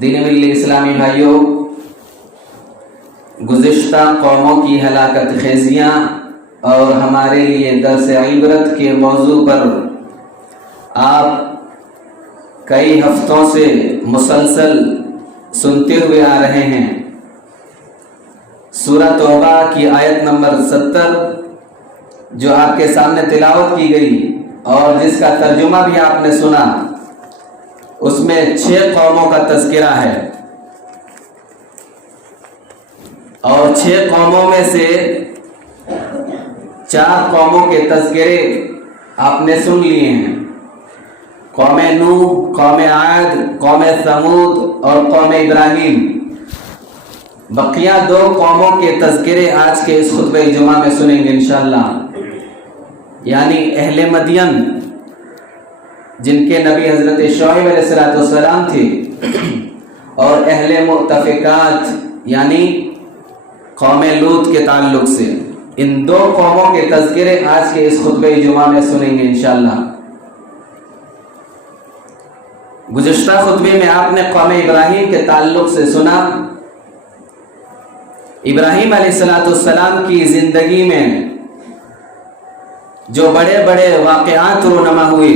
دین ملی اسلامی بھائیوں، گزشتہ قوموں کی ہلاکت خیزیاں اور ہمارے لیے درس عبرت کے موضوع پر آپ کئی ہفتوں سے مسلسل سنتے ہوئے آ رہے ہیں۔ سورہ توبہ کی آیت نمبر 70 جو آپ کے سامنے تلاوت کی گئی اور جس کا ترجمہ بھی آپ نے سنا، اس میں 6 قوموں کا تذکرہ ہے، اور 6 قوموں میں سے 4 قوموں کے تذکرے آپ نے سن لیے ہیں، قوم نوح، قوم عاد، قوم ثمود اور قوم ابراہیم۔ بقیہ 2 قوموں کے تذکرے آج کے اس خطبہ جمعہ میں سنیں گے انشاءاللہ، یعنی اہل مدین جن کے نبی حضرت شعیب علیہ السلام تھے، اور اہل مؤتفقات یعنی قوم لوط کے تعلق سے۔ ان 2 قوموں کے تذکرے آج کے اس خطبہ جمعہ میں سنیں گے انشاءاللہ۔ گزشتہ خطبے میں آپ نے قوم ابراہیم کے تعلق سے سنا۔ ابراہیم علیہ السلام کی زندگی میں جو بڑے بڑے واقعات رونما ہوئے،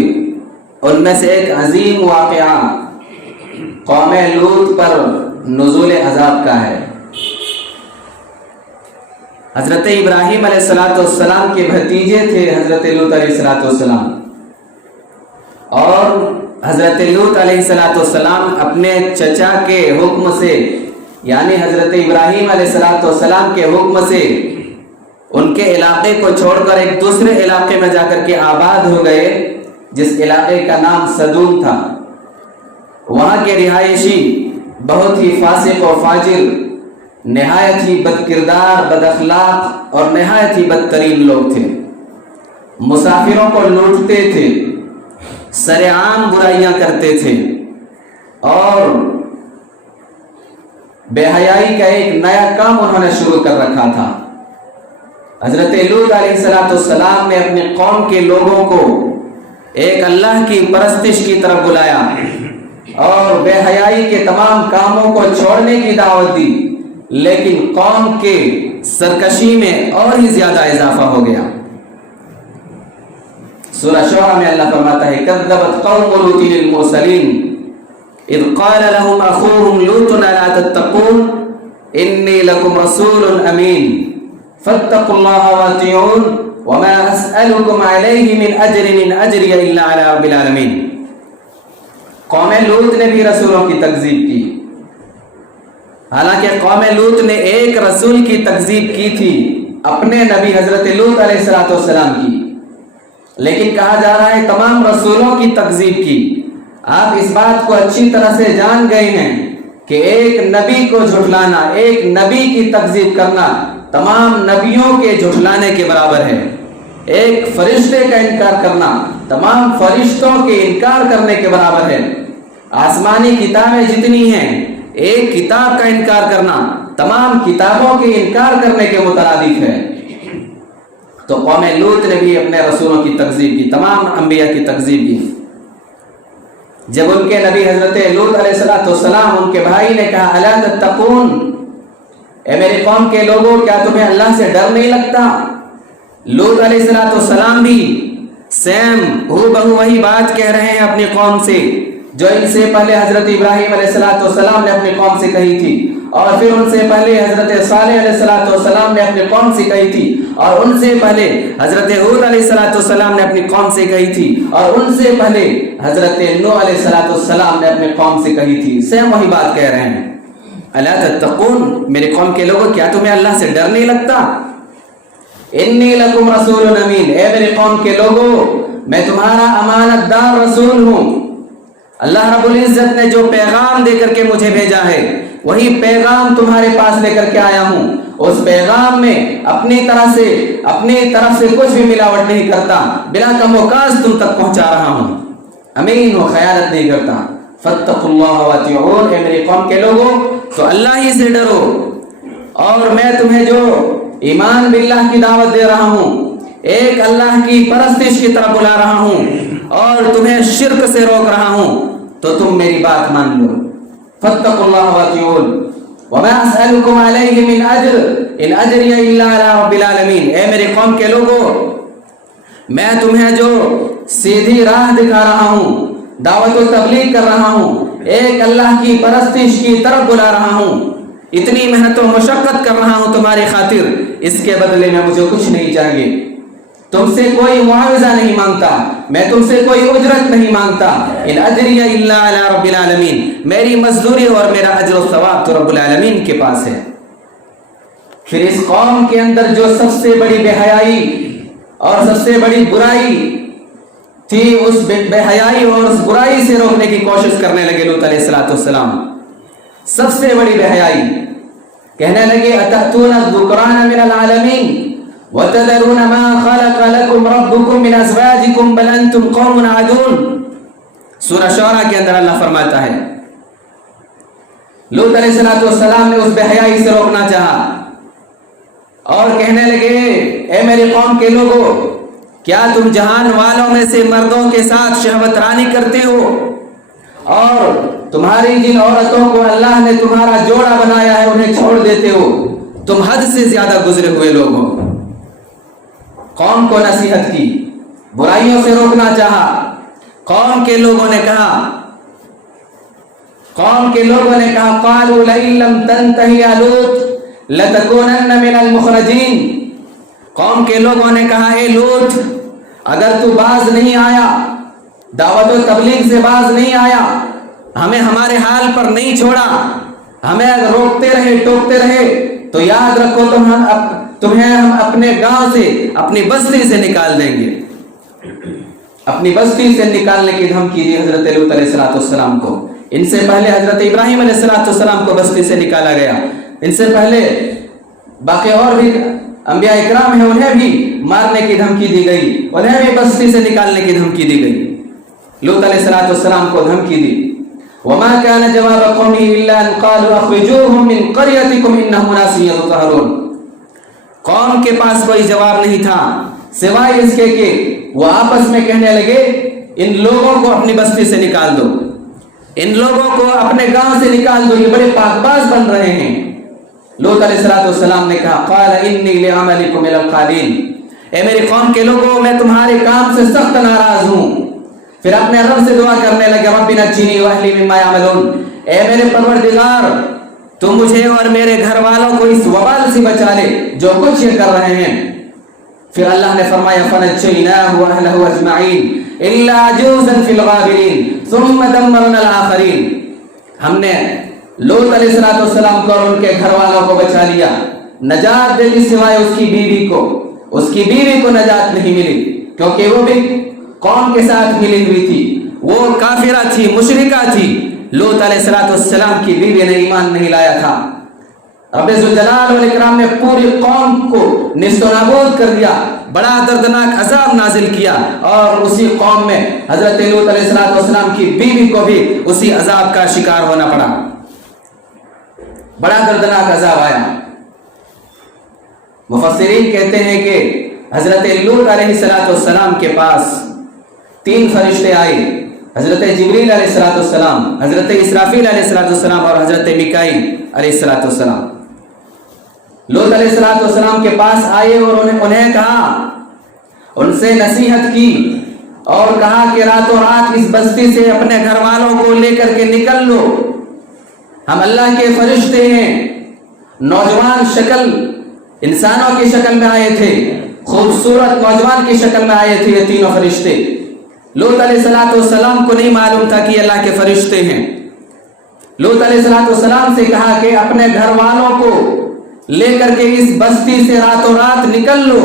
ان میں سے ایک عظیم واقعہ قوم لوط پر نزول عذاب کا ہے۔ حضرت ابراہیم علیہ السلام کے بھتیجے تھے حضرت لوط علیہ السلام، اور حضرت لوط علیہ السلام اپنے چچا کے حکم سے یعنی حضرت ابراہیم علیہ السلام کے حکم سے ان کے علاقے کو چھوڑ کر ایک دوسرے علاقے میں جا کر کے آباد ہو گئے، جس علاقے کا نام سدوم تھا۔ وہاں کے رہائشی بہت ہی فاسق و فاجر، نہایت ہی بد کردار، بد اخلاق اور نہایت ہی بدترین لوگ تھے۔ مسافروں کو لوٹتے تھے، سرعام برائیاں کرتے تھے، اور بے حیائی کا ایک نیا کام انہوں نے شروع کر رکھا تھا۔ حضرت لوط علیہ السلام نے اپنے قوم کے لوگوں کو ایک اللہ کی پرستش کی طرف بلایا اور بے حیائی کے تمام کاموں کو چھوڑنے کی دعوت دی، لیکن قوم کے سرکشی میں اور ہی زیادہ اضافہ ہو گیا۔ سورہ شعراء میں اللہ فرماتا ہے کذبت قوم لوط المرسلین اذ قال لهم اخوهم لوط الا تتقون انی لکم رسول امین فاتقوا اللہ واطیعون وما اسألکم علیہ من اجر ان اجری الا علی رب العالمین۔ قوم لوط نے بھی رسولوں کی تکذیب کی، حالانکہ قوم لوط نے ایک رسول کی تکذیب کی تھی، اپنے نبی حضرت لوط علیہ السلام کی، لیکن کہا جا رہا ہے تمام رسولوں کی تکذیب کی۔ آپ اس بات کو اچھی طرح سے جان گئے ہیں کہ ایک نبی کو جھٹلانا، ایک نبی کی تکذیب کرنا تمام نبیوں کے جھٹلانے کے برابر ہے۔ ایک فرشتے کا انکار کرنا تمام فرشتوں کے انکار کرنے کے برابر ہے۔ آسمانی کتابیں جتنی ہیں، ایک کتاب کا انکار کرنا تمام کتابوں کے انکار کرنے کے مترادف ہے۔ تو قوم لوط نے بھی اپنے رسولوں کی تکذیب کی، تمام انبیاء کی تکذیب کی۔ جب ان کے نبی حضرت لوط علیہ السلام ان کے بھائی نے کہا الا تتقون، اے میری قوم کے لوگوں کیا تمہیں اللہ سے ڈر نہیں لگتا؟ لوط علیہ السلام بھی سیم بہو وہی بات کہہ رہے ہیں اپنی قوم سے جو ان سے پہلے حضرت ابراہیم علیہ السلام نے اپنی قوم سے کہی تھی، اور پھر ان سے پہلے حضرت صالح علیہ السلام نے اپنی قوم سے کہی تھی، اور ان سے پہلے حضرت ہود علیہ السلام نے اپنی قوم سے کہی تھی، اور ان سے پہلے حضرت نوح علیہ السلام نے اپنی قوم سے کہی تھی۔ سیم وہی بات کہہ رہے ہیں الا تتقون، میرے قوم کے لوگوں کیا تمہیں اللہ سے ڈر نہیں لگتا؟ انی لکم رسول امین، اے میرے قوم کے لوگوں میں تمہارا امانت دار رسول ہوں۔ اللہ رب العزت نے جو پیغام دے کر کے مجھے بھیجا ہے وہی پیغام تمہارے پاس لے کر کے آیا ہوں۔ اس پیغام میں اپنی طرف سے کچھ بھی ملاوٹ نہیں کرتا، بلا کم و کاس تم تک پہنچا رہا ہوں، امین و خیانت نہیں کرتا۔ فاتقوا اللہ واطیعون، اے میری قوم کے لوگوں تو اللہ ہی سے ڈرو، اور میں تمہیں جو ایمان باللہ کی دعوت دے رہا ہوں، ایک اللہ کی پرستش کی طرف بلا رہا ہوں، اور تمہیں شرک سے روک رہا ہوں، تو تم میری بات مان لو۔ فاتقوا الله واطيعون وما اسألكم عليه من اجر ان اجري الا على رب العالمین. اے میری قوم کے لوگوں، میں تمہیں جو سیدھی راہ دکھا رہا ہوں، دعوت و تبلیغ کر رہا ہوں، ایک اللہ کی پرستش کی طرف بلا رہا ہوں، اتنی محنت و مشقت کر رہا ہوں تمہاری خاطر، اس کے بدلے میں مجھے کچھ نہیں چاہیے. تم سے کوئی معاوضہ نہیں مانگتا، میں تم سے کوئی اجرت نہیں مانگتا. ان اجری الا علی رب العالمین، میری مزدوری اور میرا اجر و ثواب تو رب العالمین کے پاس ہے. پھر اس قوم کے اندر جو سب سے بڑی بے حیائی اور سب سے بڑی برائی تھی، اس بے حیائی اور اس برائی سے روکنے کی کوشش کرنے لگے لوط علیہ السلام. سب سے بڑی بے حیائی کہنے لگے اتأتون الذکران من العالمین وَتَذَرُونَ مَا خَلَقَ لَكُمْ رَبُّكُمْ مِنْ أَزْوَاجِكُمْ بَلْ أَنْتُمْ قَوْمٌ عَادُونَ. سورہ شعراء کے اندر اللہ فرماتا ہے لوط علیہ السلام نے اس بے حیائی سے روکنا چاہا اور کہنے لگے اے میری قوم کے لوگوں، کیا تم جہان والوں میں سے مردوں کے ساتھ شہوت رانی کرتے ہو اور تمہاری جن عورتوں کو اللہ نے تمہارا جوڑا بنایا ہے انہیں چھوڑ دیتے ہو؟ تم حد سے زیادہ گزرے ہوئے لوگ ہو. قوم کو نصیحت کی، برائیوں سے روکنا چاہا. قوم کے لوگوں نے کہا قالوا لئن لم تنتهي يا لوط لتكونن من المخرجين. قوم کے لوگوں نے کہا اے لوط، اگر تو باز نہیں آیا، دعوت و تبلیغ سے باز نہیں آیا، ہمیں ہمارے حال پر نہیں چھوڑا، ہمیں روکتے رہے ٹوکتے رہے، تو یاد رکھو تمہیں ہم اپنے گاؤں سے، اپنی بستی سے نکال دیں گے. اپنی بستی سے نکالنے کی دھمکی دی حضرت لوط علیہ السلام کو. ان سے پہلے حضرت ابراہیم علیہ السلام کو بستی سے نکالا گیا. ان سے پہلے باقی اور بھی انبیاء اکرام ہیں، انہیں بھی مارنے کی دھمکی دی گئی، انہیں بھی بستی سے نکالنے کی دھمکی دی گئی. لوط علیہ السلام کو دھمکی دی. وما كان جواب قومه الا ان قالوا اخرجوهم من قريتكم انهم اناس يتطهرون. قوم کے پاس کوئی جواب نہیں تھا سوائے اس کے کہ وہ آپس میں کہنے لگے ان لوگوں کو اپنی بستی سے نکال دو، ان لوگوں کو اپنے گاؤں سے نکال دو، یہ بڑے پاک باز بن رہے ہیں. لوط علیہ السلام نے کہا قال انی لعملکم من القالین. اے میری قوم کے لوگوں، میں تمہارے کام سے سخت ناراض ہوں. پھر اپنے رب سے دعا کرنے لگے رب نجنی واہلی مما یعملون. اے میرے پروردگار، تو مجھے اور میرے گھر والوں کو اس وبال سے بچا لے جو کچھ یہ کر رہے ہیں. پھر اللہ نے فرمایا فنجیناہ واہلہ اجمعین الا عجوزا فی الغابرین ثم دمرنا الآخرین. ہم نے لوط علیہ السلام کو اور ان کے گھر والوں کو بچا لیا، نجات دے دی سوائے اس کی بیوی کو. اس کی بیوی کو نجات نہیں ملی کیونکہ وہ بھی قوم کے ساتھ ملی ہوئی تھی، وہ کافرہ تھی، مشرکہ تھی. لوط علیہ السلام کی بیوی نے ایمان نہیں لایا تھا. رب ذوالجلال والاکرام نے پوری قوم کو نیست و نابود کر دیا، بڑا دردناک عذاب نازل کیا، اور اسی قوم میں حضرت لوط علیہ السلام کی بیوی کو بھی اسی عذاب کا شکار ہونا پڑا. بڑا دردناک عذاب آیا. مفسرین کہتے ہیں کہ حضرت لوط علیہ السلام کے پاس 3 فرشتے آئے، حضرت جبریل علیہ السلام، حضرت اسرافیل علیہ السلام اور حضرت میکائیل علیہ السلام. لوط علیہ السلام کے پاس آئے اور انہیں کہا، ان سے نصیحت کی اور کہا کہ راتوں رات اس بستی سے اپنے گھر والوں کو لے کر کے نکل لو. ہم اللہ کے فرشتے ہیں. نوجوان شکل، انسانوں کی شکل میں آئے تھے، خوبصورت نوجوان کی شکل میں آئے تھے یہ تینوں فرشتے. لوط علیہ السلام کو نہیں معلوم تھا کہ اللہ کے فرشتے ہیں. لوط علیہ السلام سے کہا کہ اپنے گھر والوں کو لے کر کے اس بستی سے راتوں رات نکل لو،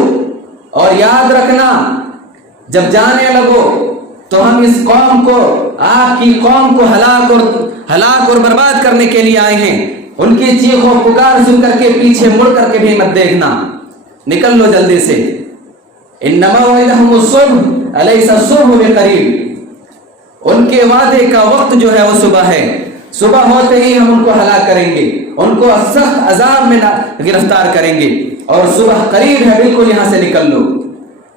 اور یاد رکھنا جب جانے لگو تو ہم اس قوم کو، آپ کی قوم کو ہلاک اور برباد کرنے کے لیے آئے ہیں. ان کی چیخ و پکار سن کر کے پیچھے مڑ کر کے بھی مت دیکھنا، نکل لو جلدی سے. انما موعدہم الصبح الیس الصبح بقریب. ان کے وعدے کا وقت جو ہے وہ صبح ہے، صبح ہوتے ہی ہم ان کو ہلاک کریں گے، ان کو سخت عذاب میں گرفتار کریں گے، اور صبح قریب ہے، بالکل یہاں سے نکل لو.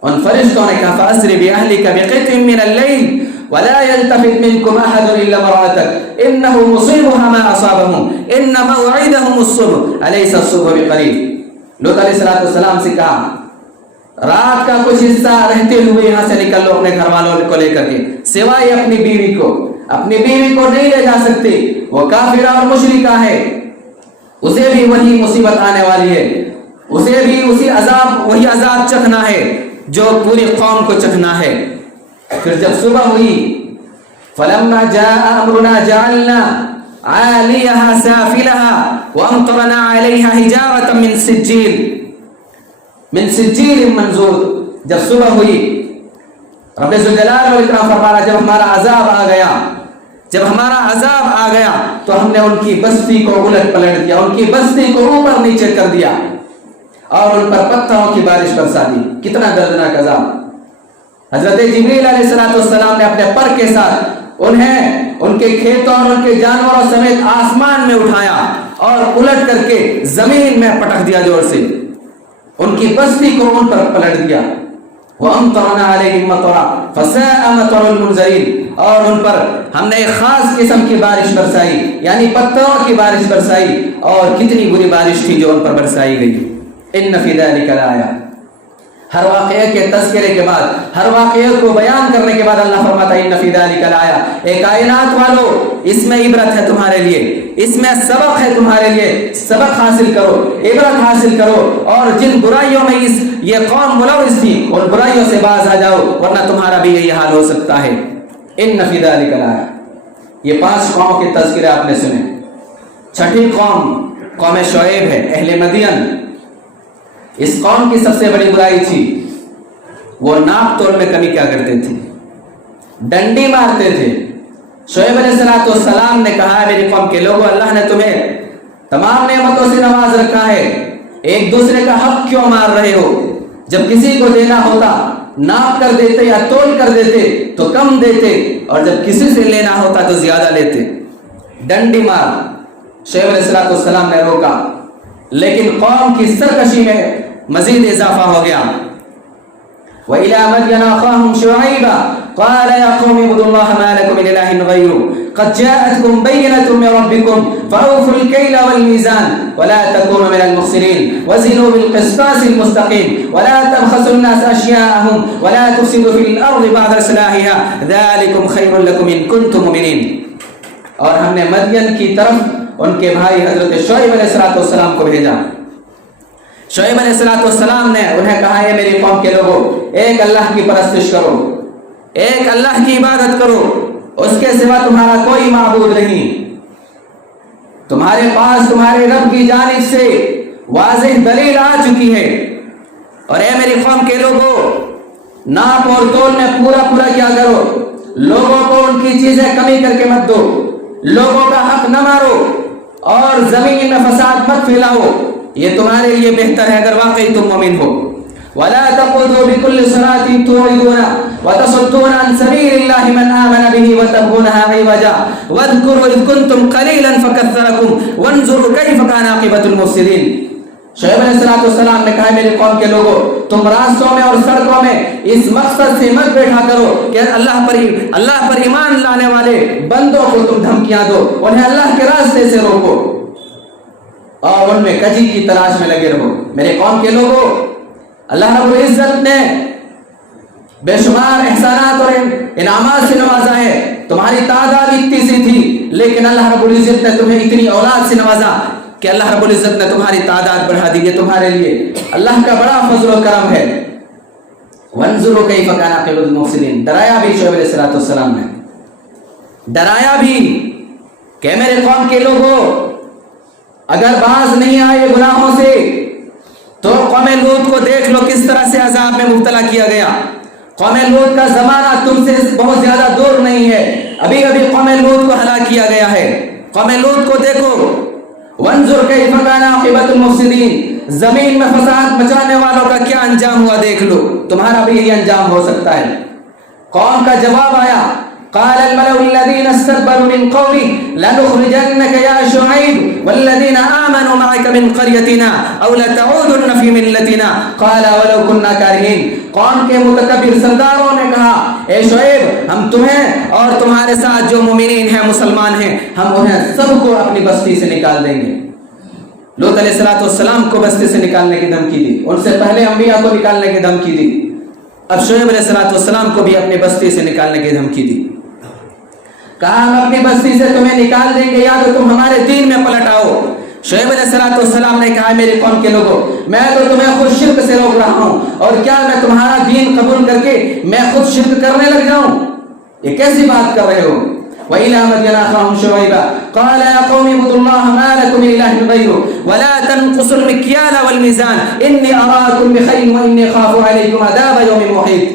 ان فرشتوں نے کہا فَأَسْرِ بِأَهْلِكَ بِقِطْعٍ مِّنَ اللَّيْلِ ولا يلتفت منكم احد الا امرأتك انه مصيبها ما اصابهم ان موعدهم الصبح اليس الصبح بقريب. لوط علیہ السلام سے کہا رات کا کچھ حصہ رہتے ہوئے یہاں سے نکل لو اپنے گھر والوں کو لے کر کے، سوائے اپنی بیوی کو نہیں لے جا سکتے، وہ کافرہ اور مشرکہ ہے، اسے بھی وہی مصیبت آنے والی ہے، اسے بھی وہی عذاب چکھنا ہے جو پوری قوم کو چکھنا ہے. پھر جب صبح ہوئی فلما جاء امرنا جعلنا عاليها سافلها وامطرنا عليها حجارة من سجيل منضود. جب صبح ہوئی رب ذوالجلال والاکرام فرما رہا جب ہمارا عذاب آ گیا تو ہم نے ان کی بستی کو الٹ پلٹ دیا، ان کی بستی کو اوپر نیچے کر دیا اور ان پر پتھروں کی بارش برسا دی. کتنا دردناک عذاب. حضرت جبریل علیہ السلام نے اپنے پر کے ساتھ انہیں ان کے کھیتوں اور ان کے جانوروں سمیت آسمان میں اٹھایا اور الٹ کر کے زمین میں پٹک دیا زور سے، ان کی بستی کو ان پر پلٹ دیا. وَأَمْطَرْنَا عَلَيْهِمْ مَطَرًا فَسَاءَ مَطَرُ الْمُنذَرِينَ. اور ان پر ہم نے ایک خاص قسم کی بارش برسائی، یعنی پتھروں کی بارش برسائی، اور کتنی بری بارش تھی جو ان پر برسائی گئی. ان فی ذلک لآیہ. ہر واقعے کے تذکرے کے بعد، ہر واقعے کو بیان کرنے کے بعد اللہ فرماتا ہے ان فی ذلک لآیہ. اے کائنات والو، اس میں عبرت ہے تمہارے لیے، اس میں سبق ہے تمہارے لیے. سبق حاصل کرو، عبرت حاصل کرو، اور جن برائیوں میں یہ قوم ملوث تھی ان برائیوں سے باز آ جاؤ، ورنہ تمہارا بھی یہی حال ہو سکتا ہے. ان فی ذلک لآیہ. یہ 5 قوموں کے تذکرے آپ نے سنے. چھٹی قوم شعیب ہے، اہل مدین. اس قوم کی سب سے بڑی برائی تھی وہ ناپ تول میں کمی کیا کرتے تھے، ڈنڈی مارتے تھے. شعیب علیہ السلام نے کہا میری قوم کے لوگوں، اللہ نے تمہیں تمام نعمتوں سے نواز رکھا ہے، ایک دوسرے کا حق کیوں مار رہے ہو؟ جب کسی کو دینا ہوتا ناپ کر دیتے یا تول کر دیتے تو کم دیتے، اور جب کسی سے لینا ہوتا تو زیادہ لیتے. ڈنڈی مار. شعیب علیہ السلام نے روکا، لیکن قوم کی سرکشی میں مزید اضافہ ہو گیا. وَإِلَى مَدْيَنَ أَخَاهُمْ شُعَيْبًا قَالَ يَا قَوْمِ اعْبُدُوا اللَّهَ مَا لَكُمْ مِنْ إِلَٰهٍ غَيْرُهُ قَدْ جَاءَتْكُمْ بَيِّنَةٌ مِّن رَّبِّكُمْ فَأَوْفُوا الْكَيْلَ وَالْمِيزَانَ وَلَا تَكُونُوا مِنَ الْمُخْسِرِينَ وَزِنُوا بِالْقِسْطَاسِ الْمُسْتَقِيمِ وَلَا تَبْخَسُوا النَّاسَ أَشْيَاءَهُمْ وَلَا تُفْسِدُوا فِي الْأَرْضِ بَعْدَ إِصْلَاحِهَا ذَلِكُمْ خَيْرٌ لَّكُمْ إِن كُنتُم مُّؤْمِنِينَ. اور ہم نے مدین کی طرف ان کے بھائی حضرت شعیب علیہ السلام کو بھیجا. شعیب علیہ السلام نے انہیں کہا ہے میری قوم کے لوگوں، ایک اللہ کی پرستش کرو، ایک اللہ کی عبادت کرو، اس کے سوا تمہارا کوئی معبود نہیں. تمہارے پاس تمہارے رب کی جانب سے واضح دلیل آ چکی ہے. اور اے میری قوم کے لوگوں، ناپ اور تول میں پورا کیا کرو، لوگوں کو ان کی چیزیں کمی کر کے مت دو، لوگوں کا حق نہ مارو، اور زمین میں فساد مت پھیلاؤ. یہ تمہارے لیے بہتر ہے اگر واقعی تم مومن ہو. وَلَا تَقْعُدُوا بِكُلِّ صِرَاطٍ تُوعِدُونَ وَتَصُدُّونَ عَنْ سَبِيلِ اللَّهِ مَنْ آمَنَ بِهِ وَتَبْغُونَهَا عِوَجًا وَاذْكُرُوا إِذْ كُنْتُمْ قَلِيلًا فَكَثَّرَكُمْ وَانظُرُوا كَيْفَ كَانَ عَاقِبَةُ الْمُفْسِدِينَ. شعیب علیہ السلام نے کہا میری قوم کے لوگوں، تم راستوں میں اور سڑکوں میں اس مقصد سے مت بیٹھا کرو کہ اللہ پر ایمان لانے والے بندوں کو تم دھمکیاں دو، انہیں اللہ کے راستے سے روکو اور ان میں کجی کی تلاش میں لگے رہو. میرے قوم کے لوگوں، اللہ رب العزت نے بے شمار احسانات اور انعامات سے نوازا ہے. تمہاری تعداد اتنی سی تھی، لیکن اللہ رب العزت نے تمہیں اتنی اولاد سے نوازا کہ اللہ رب العزت نے تمہاری تعداد بڑھا دی. یہ تمہارے لیے اللہ کا بڑا فضل و کرم ہے. وَانظُرُوا كَيْفَ كَانَ عَاقِبَةُ الْمُفْسِدِينَ. ڈرایا بھی شعیب علیہ السلام نے، ڈرایا بھی کہ میرے قوم کے لوگوں، اگر باز نہیں آئے گناہوں سے تو قوم لوط کو دیکھ لو کس طرح سے عذاب میں مبتلا کیا گیا. قوم لوط کا زمانہ تم سے بہت زیادہ دور نہیں ہے، ابھی قوم لوط کو ہلاک کیا گیا ہے. قوم لوط کو دیکھو. وانظر کیف کان عاقبۃ المفسدین. زمین میں فساد مچانے والوں کا کیا انجام ہوا دیکھ لو، تمہارا بھی یہی انجام ہو سکتا ہے. قوم کا جواب آیا قال الملأ الذين استكبروا من قومه لنخرجنك يا شعيب والذين آمنوا معك من قريتنا أو لتعودن في ملتنا قال ولو كنا كارهين. قوم کے متکبر سرداروں نے کہا اے شعیب ہم تمہیں اور تمہارے ساتھ جو مومنین ہیں مسلمان ہیں ہم انہیں سب کو اپنی بستی سے نکال دیں گے. لوط علیہ السلام کو بستی سے نکالنے کی دھمکی دی, ان سے پہلے انبیاء کو نکالنے کی دھمکی دی, اب شعیب علیہ السلام کو بھی اپنی بستی سے نکالنے کی دھمکی دی. کہا ہم اپنی بستی سے تمہیں نکال دیں گے یا تو تم ہمارے دین میں پلٹ آؤ. شعیب علیہ السلام نے کہا میری قوم کے لوگوں میں تو تمہیں خود شرک سے روک رہا ہوں, اور کیا میں تمہارا دین قبول کر کے میں خود شرک کرنے لگ جاؤں؟ یہ کیسی بات کر رہے ہو؟ وَإِلَىٰ مَدْيَنَ أَخَاهُمْ شُعَيْبًا قَالَ يَا قَوْمِ اعْبُدُوا اللَّهَ مَا لَكُمْ مِنْ إِلَٰهٍ غَيْرُهُ وَلَا تَنقُصُوا الْمِكْيَالَ وَالْمِيزَانَ إِنِّي أَرَاكُمْ بِخَيْرٍ وَإِنِّي أَخَافُ عَلَيْكُمْ عَذَابَ يَوْمٍ مُحِيطٍ.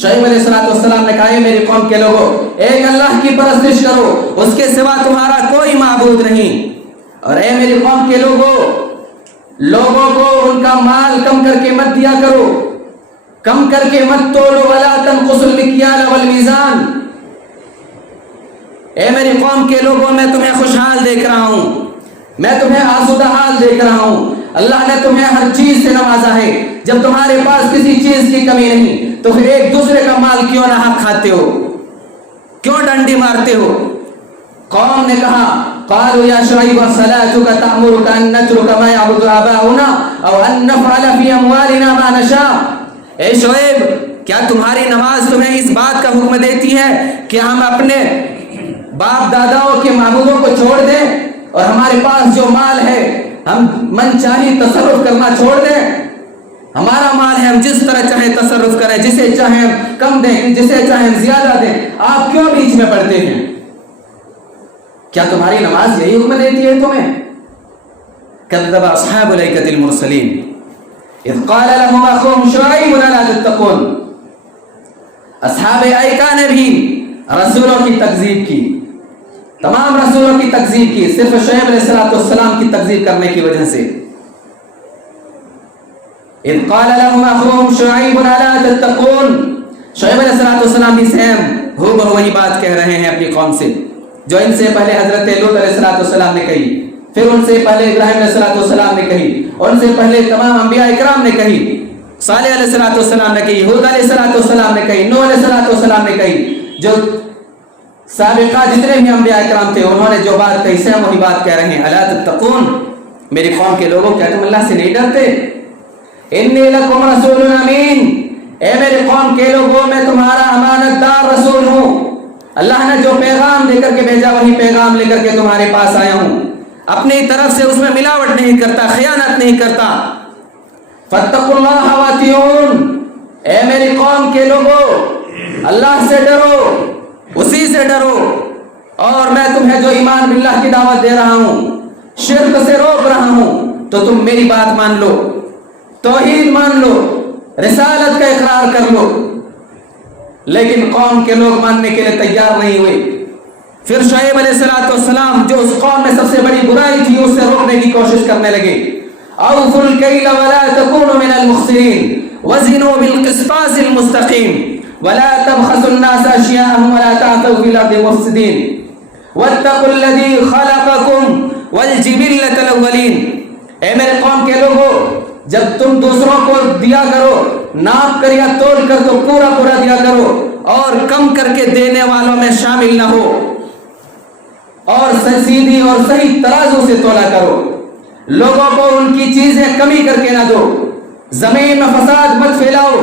شعیب علیہ السلام نے کہا میری قوم کے لوگوں ایک اللہ کی پرستش کرو, اس کے سوا تمہارا کوئی معبود نہیں. اور اے میری قوم کے لوگوں کو ان کا مال کم کر کے مت دیا کرو, کم کر کے مت تولو. ولا تنقصوا المکیال والمیزان. اے میری قوم کے لوگوں میں تمہیں خوشحال دیکھ رہا ہوں, میں تمہیں آسودہ حال دیکھ رہا ہوں. اللہ نے تمہیں ہر چیز سے نوازا ہے, جب تمہارے پاس کسی چیز کی کمی نہیں تو پھر ایک دوسرے کا مال کیوں نہ حق کھاتے ہو, کیوں ڈنڈی مارتے ہو؟ قوم نے کہا قالوا یا شعیب صلاتک تأمرک ان نترک ما یعبد آباؤنا او ان نفعل فی اموالنا ما نشاء. اے شعیب کیا تمہاری نماز تمہیں اس بات کا حکم دیتی ہے کہ ہم اپنے باپ داداؤں کے معبودوں کو چھوڑ دیں اور ہمارے پاس جو مال ہے ہم من چاہی تصرف کرنا چھوڑ دیں؟ ہمارا مال ہے, ہم جس طرح چاہے تصرف کریں, جسے چاہیں ہم کم دیں, جسے چاہیں ہم زیادہ دیں. آپ کیوں بیچ میں پڑتے ہیں؟ کیا تمہاری نماز یہی حکم دیتی ہے تمہیں؟ کذب اصحاب الایکۃ المرسلین اذ قال لهم اخوهم شعیب الا تتقون. اصحاب ایکہ نے بھی رسولوں کی تکذیب کی, تمام رسولوں کی تکذیب کی, صرف شعیب علیہ السلام کی تکذیب کرنے کی وجہ سے. اذ قال لهم اخوهم شعیب الا تتقون. شعیب علیہ السلام بھی سیم وہی بات کہہ رہے ہیں اپنی قوم سے جو ان سے پہلے حضرت لوط علیہ السلام نے کہی, پھر ان سے پہلے ابراہیم علیہ السلام نے کہی, ان سے پہلے تمام انبیاء اکرام نے کہی, صالح علیہ السلام نے کہی, ہود علیہ السلام نے کہی, نوح علیہ السلام نے کہی. جو سابقہ جتنے بھی انبیاء اکرام تھے انہوں نے جو بات کہی سیم وہی بات کہہ رہے ہیں. الا تتقون, میری قوم کے لوگوں کیا تم اللہ سے نہیں ڈرتے؟ انی لکم رسول امین, اے میری قوم کے لوگوں میں تمہارا امانت دار رسول ہوں. اللہ نے جو پیغام دے کر کے بھیجا وہی پیغام لے کر کے تمہارے پاس آیا ہوں. اپنی طرف سے اس میں ملاوٹ نہیں کرتا, خیانت نہیں کرتا. فاتقوا اللہ واطیعون, اے میری قوم کے لوگوں اللہ سے ڈرو, اسی سے ڈرو. اور میں تمہیں جو ایمان باللہ کی دعوت دے رہا ہوں, شرک سے روک رہا ہوں, تو تم میری بات مان لو, توحید مان لو, رسالت کا اقرار کر لو. لیکن قوم کے لوگ ماننے کے لیے تیار نہیں ہوئے. پھر شعیب علیہ السلام جو اس قوم میں سب سے بڑی برائی تھی اسے روکنے کی کوشش کرنے لگے. اوفوا الکیل ولا تکونوا من المخسرین وزنوا بالقسطاس المستقیم ولا تبخسوا الناس اشیاءهم ولا تعثوا في الارض مفسدین واتقوا الذی خلقکم والجبلة الاولین. اے میرے قوم کے لوگوں جب تم دوسروں کو دیا کرو ناپ کر یا تول کر تو پورا دیا کرو, اور کم کر کے دینے والوں میں شامل نہ ہو, اور سیدھی اور صحیح ترازو سے تولا کرو. لوگوں کو ان کی چیزیں کمی کر کے نہ دو, زمین میں فساد مت پھیلاؤ,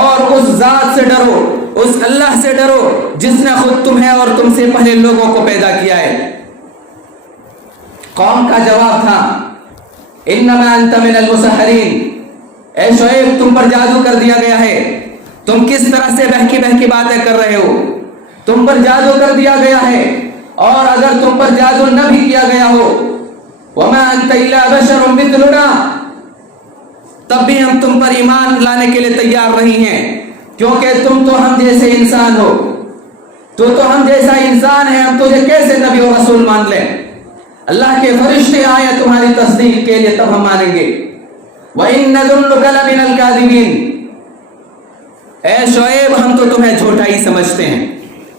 اور اس ذات سے ڈرو, اس اللہ سے ڈرو جس نے خود تمہیں اور تم سے پہلے لوگوں کو پیدا کیا ہے. قوم کا جواب تھا انما انت من المسحرین, اے شعیب تم پر جادو کر دیا گیا ہے, تم کس طرح سے بہکی باتیں کر رہے ہو, تم پر جادو کر دیا گیا ہے. اور اگر تم پر جادو نہ بھی کیا گیا ہو وما انت الا بشر مثلنا, تب بھی ہم تم پر ایمان لانے کے لیے تیار نہیں ہیں, کیونکہ تم تو ہم جیسے انسان ہو, تو ہم جیسا انسان ہے, ہم تجھے کیسے نبی و رسول مان لیں؟ اللہ کے فرشتے آئے تمہاری تصدیق کے لیے تب ہم مانیں گے. وَإِنَّ ظُنُّكَ لَمِنَ الْكَاذِبِينَ, اے شعیب ہم تو تمہیں جھوٹا ہی سمجھتے ہیں.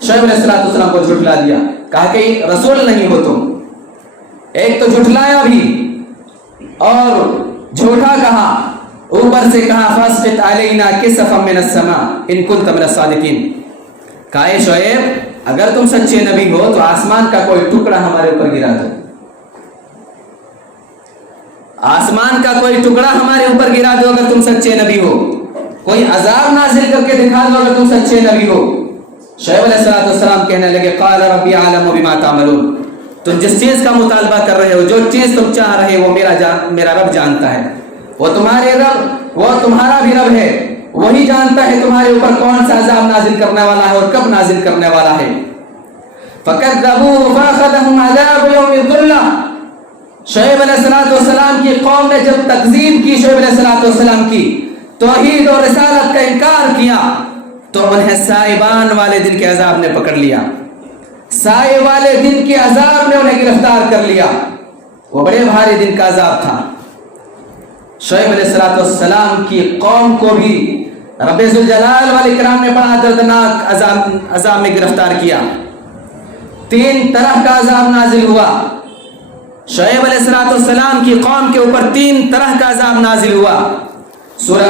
شعیب علیہ السلام کو جھٹلا دیا, کہا کہ رسول نہیں ہو تم. ایک تو جھٹلایا بھی اور جھوٹا کہا, اوپر سے کہا فاسقط علینا کسفا من السماء ان کنت من الصادقین. کہا اے شعیب اگر تم سچے نبی ہو تو آسمان کا کوئی ٹکڑا ہمارے اوپر گرا دو, آسمان کا کوئی ٹکڑا ہمارے اوپر گرا دو اگر تم سچے نبی ہو, کوئی عذاب نازل کر کے دکھا دو اگر تم سچے نبی ہو. شعیب علیہ السلام کہنے لگے قال ربی اعلم بما تعملون, تم جس چیز کا مطالبہ کر رہے ہو, جو چیز تم چاہ رہے ہو, میرا رب جانتا ہے. وہ تمہارے رب, وہ تمہارا بھی رب ہے, وہی جانتا ہے تمہارے اوپر کون سا عذاب نازل کرنے والا ہے اور کب نازل کرنے والا ہے. فَكَذَّبُوهُ فَأَخَذَهُمْ عَذَابُ يَوْمِ الظُّلَّةِ. شعیب علیہ السلام کی قوم نے جب تکذیب کی شعیب علیہ السلام کی, توحید اور رسالت کا انکار کیا, تو انہیں سائبان والے دن کے عذاب نے پکڑ لیا, سائے والے دن کے عذاب نے انہیں گرفتار کر لیا. وہ بڑے بھاری دن کا عذاب تھا. شعیب علیہ السلام کی قوم کو بھی رب ذوالجلال والاکرام نے بڑا دردناک عذاب میں گرفتار کیا. 3 طرح کا عذاب نازل ہوا. شعیب علیہ السلام کی قوم کے اوپر 3 طرح کا عذاب نازل ہوا. سورہ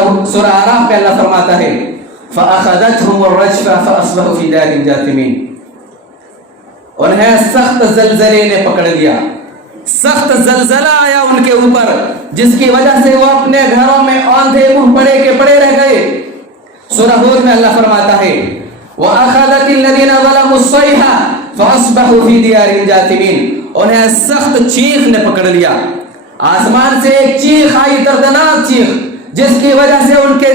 اعراف پہ اللہ فرماتا ہے فَأَخَذَتْهُمُ الرَّجْفَةُ فَأَصْبَحُوا فِي دَارِهِمْ جَاثِمِينَ. انہیں سخت زلزلے نے پکڑ لیا, سخت زلزلہ آیا ان کے اوپر, جس کی وجہ سے وہ اپنے گھروں میں اوندھے منہ پڑے کے پڑے رہ گئے. سورہ ہود میں اللہ فرماتا ہے وَأَخَذَتِ الَّذِينَ ظَلَمُوا الصَّيْحَةُ فَأَصْبَحُوا فِي دِيَارِهِمْ جَاثِمِينَ. انہیں سخت چیخ نے پکڑ لیا, آسمان سے ایک چیخ آئی, دردناک چیخ, جس کی وجہ سے ان کے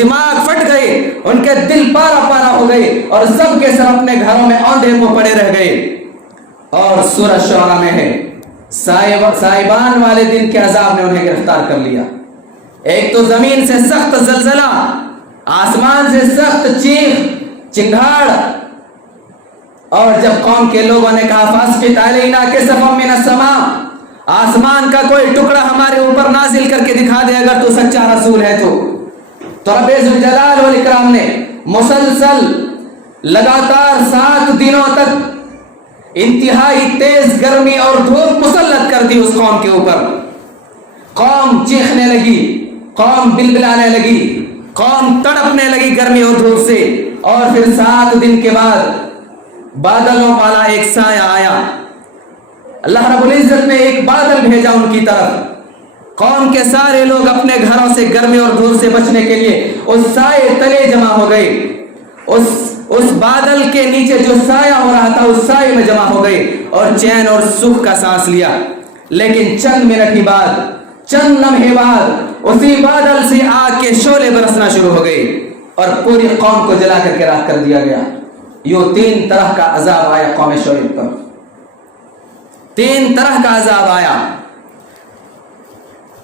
دماغ پھٹ گئے, ان کے دل پارا پارا ہو گئے اور سب کے سب اپنے گھروں میں اوندھے منہ پڑے رہ گئے. اور سورہ شعراء میں ہے سائبان والے دن کے عذاب نے انہیں گرفتار کر لیا. ایک تو زمین سے سخت زلزلہ, آسمان سے سخت چیخ چنگھاڑ, اور جب قوم کے لوگوں نے کہا فاسقط علینا کسفا من السماء, آسمان کا کوئی ٹکڑا ہمارے اوپر نازل کر کے دکھا دے اگر تو سچا رسول ہے تو رب ذوالجلال والاکرام نے مسلسل لگاتار 7 دنوں تک انتہائی تیز گرمی اور دھوپ مسلط کر دی اس قوم کے اوپر. قوم چیخنے لگی, قوم بلبلانے لگی, قوم تڑپنے لگی گرمی اور دھوپ سے. اور پھر 7 دن کے بعد بادلوں والا ایک سایہ آیا. اللہ رب العزت نے ایک بادل بھیجا ان کی طرف. قوم کے سارے لوگ اپنے گھروں سے گرمی اور دھوپ سے بچنے کے لیے اس سائے تلے جمع ہو گئے. اس بادل کے نیچے جو سایہ ہو رہا تھا اس سائے میں جمع ہو گئے اور چین اور سکھ کا سانس لیا. لیکن چند منٹ ہی بعد, چند لمحے بعد اسی بادل سے آگ کے شعلے برسنا شروع ہو گئے اور پوری قوم کو جلا کر کے راکھ کر دیا گیا. یہ 3 طرح کا عذاب آیا قوم شعیب پر, 3 طرح کا عذاب آیا.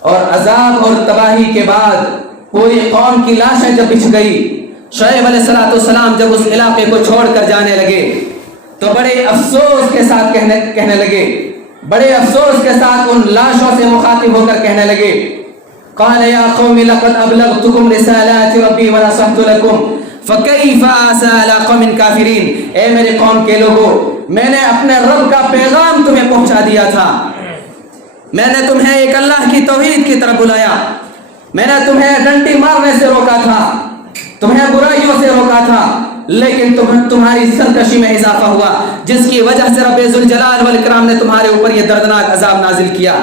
اور عذاب اور تباہی کے بعد پوری قوم کی لاشیں جب بچھ گئی, شعیب علیہ السلام جب اس علاقے کو چھوڑ کر جانے لگے تو بڑے افسوس کے ساتھ کہنے لگے, بڑے افسوس کے ساتھ ان لاشوں سے مخاطب ہو کر کہنے لگے قال یا قوم لقد ابلغتکم رسالات ربی ونصحت لکم فکیف آسى علی قوم کافرین. اے میرے قوم کے لوگوں, میں نے اپنے رب کا پیغام تمہیں پہنچا دیا تھا, میں نے تمہیں ایک اللہ کی توحید کی طرف بلایا, میں نے تمہیں ڈنڈی مارنے سے روکا تھا, تمہیں برائیوں سے روکا تھا, لیکن تمہاری سرکشی میں اضافہ ہوا, جس کی وجہ سے رب ذوالجلال والاکرام نے تمہارے اوپر یہ دردناک عذاب نازل کیا.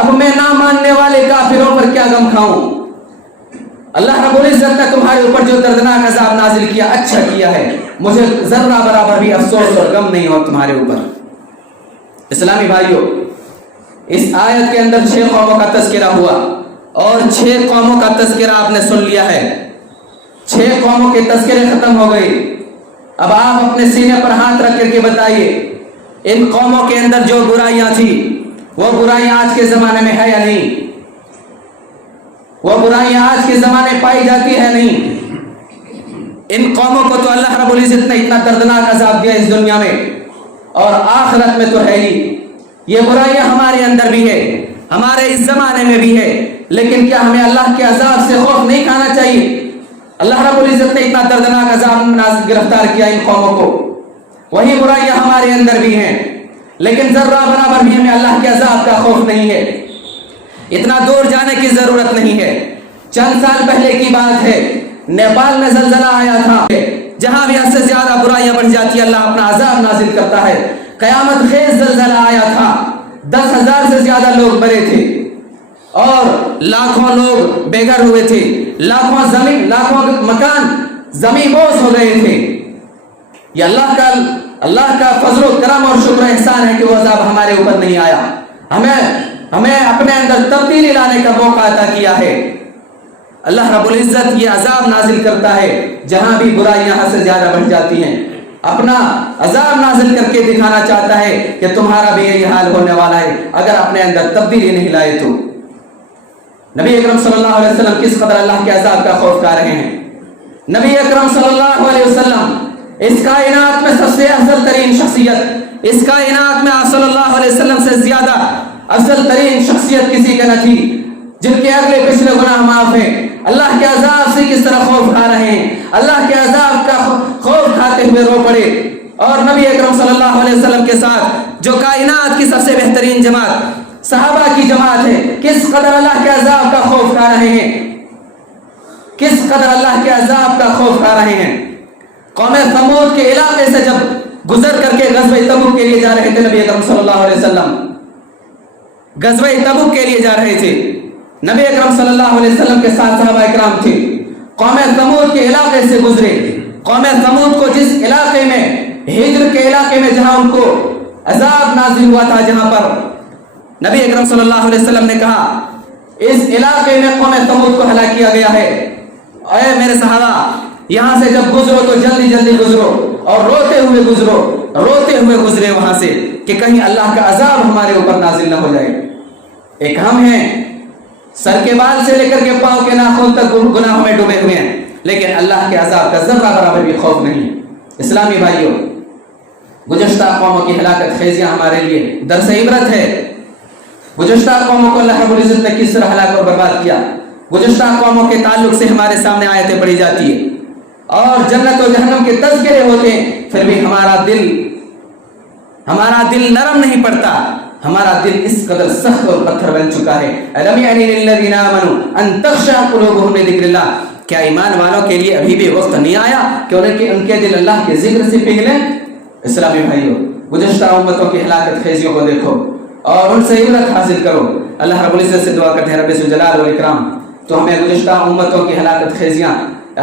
اب میں نہ ماننے والے کافروں پر کیا غم کھاؤں؟ اللہ رب العزت نے تمہارے اوپر جو دردناک عذاب نازل کیا اچھا کیا ہے, مجھے ذرہ برابر بھی افسوس اور غم نہیں ہوا تمہارے اوپر. اسلامی بھائیوں, اس آیت کے اندر 6 قوموں کا تذکرہ ہوا اور 6 قوموں کا تذکرہ آپ نے سن لیا ہے. 6 قوموں کے تذکرے ختم ہو گئے. اب آپ اپنے سینے پر ہاتھ رکھ کر کے بتائیے ان قوموں کے اندر جو برائیاں تھیں وہ برائیاں آج کے زمانے میں ہے یا نہیں؟ وہ برائیاں آج کے زمانے پائی جاتی ہے نہیں؟ ان قوموں کو تو اللہ رب العزت نے اتنا دردناک عذاب دیا اس دنیا میں اور آخرت میں تو ہے ہی. یہ برائیاں ہمارے اندر بھی ہے, ہمارے اس زمانے میں بھی ہے, لیکن کیا ہمیں اللہ کے عذاب سے خوف نہیں کھانا چاہیے؟ اللہ رب العزت نے اتنا دردناک عذاب گرفتار کیا ان قوموں کو. وہی برائیاں ہمارے اندر بھی ہیں، لیکن ذرہ برابر بھی ہمیں اللہ کے عذاب کا خوف نہیں ہے. اتنا دور جانے کی ضرورت نہیں ہے. چند سال پہلے کی بات ہے، نیپال میں زلزلہ آیا تھا. جہاں بھی حد سے زیادہ برائیاں بڑھ جاتی ہیں اللہ اپنا عذاب نازل کرتا ہے. قیامت خیز زلزلہ آیا تھا، 10,000 سے زیادہ لوگ مرے تھے اور لاکھوں لوگ بے گھر ہوئے تھے. لاکھوں مکان زمین بوس ہو گئے تھے. یہ اللہ کا فضل و کرم اور شکر و احسان ہے کہ وہ عذاب ہمارے اوپر نہیں آیا. ہمیں اپنے اندر تبدیلی لانے کا موقع عطا کیا ہے. اللہ رب العزت یہ عذاب نازل کرتا ہے جہاں بھی برائیاں حد سے زیادہ بڑھ جاتی ہیں. اپنا عذاب نازل کر کے دکھانا چاہتا ہے کہ تمہارا بھی یہی حال ہونے والا ہے اگر اپنے اندر تبدیلی نہیں لائے تو. نبی اکرم صلی اللہ علیہ وسلم کس قدر اللہ کے عذاب کا خوف کھا رہے ہیں. نبی اکرم صلی اللہ علیہ وسلم اس کائنات میں سب سے افضل ترین شخصیت، اس کائنات میں آپ صلی اللہ علیہ وسلم سے زیادہ افضل ترین شخصیت کسی کا نہ تھی، جن کے اگلے پچھلے گناہ معاف ہیں. اللہ کے عذاب سے کس طرح خوف کھا رہے ہیں، اللہ کے عذاب کا خوف کھاتے ہوئے رو پڑے. اور نبی اکرم صلی اللہ علیہ وسلم کے ساتھ جو کائنات کی سب سے بہترین جماعت صحابہ کی جماعت ہے، کس قدر اللہ کے عذاب کا خوف کھا رہے ہیں، کس قدر اللہ کے عذاب کا خوف کھا رہے ہیں. قوم ثمود کے علاقے سے جب گزر کر کے غزوہ تبوک کے لیے جا رہے تھے، نبی اکرم صلی اللہ علیہ وسلم غزوہ تبوک کے لیے جا رہے تھے. نبی اکرم صلی اللہ علیہ وسلم کے ساتھ صحابہ اکرام تھے. قوم ثمود کے علاقے سے گزرے. قوم ثمود کو جس علاقے میں، ہجر کے علاقے میں جہاں ان کو عذاب نازل ہوا تھا، جہاں پر نبی اکرم صلی اللہ علیہ وسلم نے کہا اس علاقے میں قوم ثمود کو ہلاک کیا گیا ہے. اے میرے صحابہ، یہاں سے جب گزرو تو جلدی جلدی گزرو اور روتے ہوئے گزرے وہاں سے کہ کہیں اللہ کا عذاب ہمارے اوپر نازل نہ ہو جائے. ایک ہم ہیں سر کے بال سے لے کر کے پاؤں کے ناخن تک گناہوں میں ڈوبے ہوئے ہیں، لیکن اللہ کے عذاب کا ذرہ برابر بھی خوف نہیں. اسلامی بھائیوں، گزشتہ قوموں کی ہلاکت خیزیاں ہمارے لیے درس عبرت ہے. گزشتہ قوموں کو اللہ رب العزت نے کس طرح ہلاک اور برباد کیا. گزشتہ قوموں کے تعلق سے ہمارے سامنے آیتیں پڑھی جاتی ہیں اور جنت و جہنم کے تذکرے ہوتے ہیں، پھر بھی ہمارا دل نرم نہیں پڑتا. ہمارا دل اس قدر سخت اور پتھر بن چکا ہے. الم یعن للذین آمنوا ان تخشع قلوبهم لذکر اللہ، کیا ایمان والوں کے لیے ابھی بھی وقت نہیں آیا کہ ان کے دل اللہ کے ذکر سے پگھلیں. اسلامی بھائیوں، گزشتہ امتوں کی ہلاکت خیزیوں کو دیکھو اور ان سے عبرت حاصل کرو. اللہ رب العزت سے دعا کرتے ہیں رب ذوالجلال والاکرام تو ہمیں گزشتہ امتوں کی ہلاکت خیزیاں،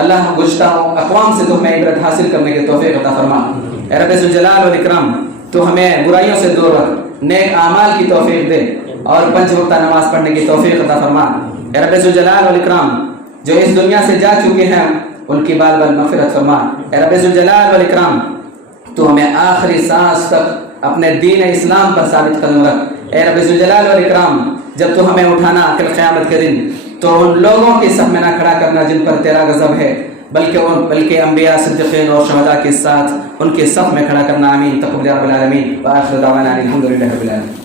اللہ گزشتہ اقوام سے تو ہمیں عبرت حاصل کرنے کی توفیق عطا فرما. اے رب ذوالجلال والاکرام تو ہمیں برائیوں سے دور رکھ، نیک اعمال کی توفیق دے اور 5 وقتہ نماز پڑھنے کی توفیق عطا فرما. اے رب ذوالجلال والاکرام جو اس دنیا سے جا چکے ہیں ان کی بال بال مغفرت فرما. اے رب ذوالجلال والاکرام تو ہمیں آخری سانس تک اپنے دین اسلام پر ثابت قدم رکھ. اے رب ذوالجلال والاکرام جب تو ہمیں اٹھانا کل قیامت کے دن تو ان لوگوں کی صف میں نہ کھڑا کرنا جن پر تیرا غضب ہے، بلکہ انبیاء، صدیقین اور شہداء کے ساتھ ان کے صف میں کھڑا کرنا. آمین. تقبل یا رب العالمین. وآخر دعوانا الحمد للہ رب العالمین.